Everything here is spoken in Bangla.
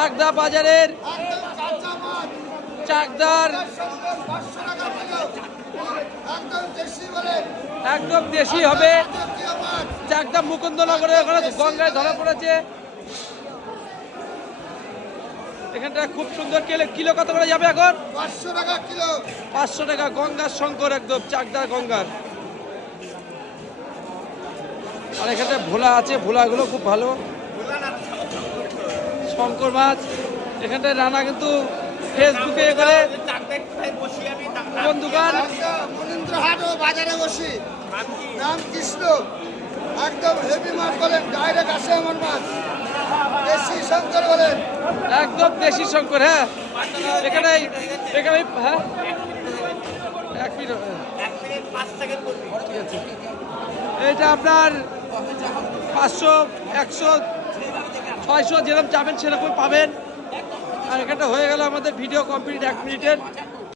চাকদা বাজারের চাকদার একদম দেশি হবে। চাকদা মুকুন্দনগরে ওখানে গঙ্গায় ধরা পড়েছে। এখানটা খুব সুন্দর কিলো কত করে যাবে এখন? 500 টাকা কিলো। 500 টাকা গঙ্গার শঙ্কর, একদম চাকদার গঙ্গার। আর এখানে ভোলা আছে, ভোলাগুলো খুব ভালো। শঙ্কর মাছ এখানটায় রানা কিন্তু ফেসবুকে করে। কোন দোকান? মনীন্দ্রহাট ও বাজারে বসি। রামকৃষ্ণ একদম হেভি মাছ বলেন, ডাইরেক্ট আসে আমার মাছ। দেশি শঙ্কর বলেন, একদম দেশি শঙ্কর। হ্যাঁ এখানে হ্যাঁ 1 মিনিট ঠিক আছে। এইটা আপনার 500, 100, 600 যেরকম চাবেন সেরকম পাবেন। আর এখানটা হয়ে গেল আমাদের ভিডিও কমপ্লিট 1 মিনিটের।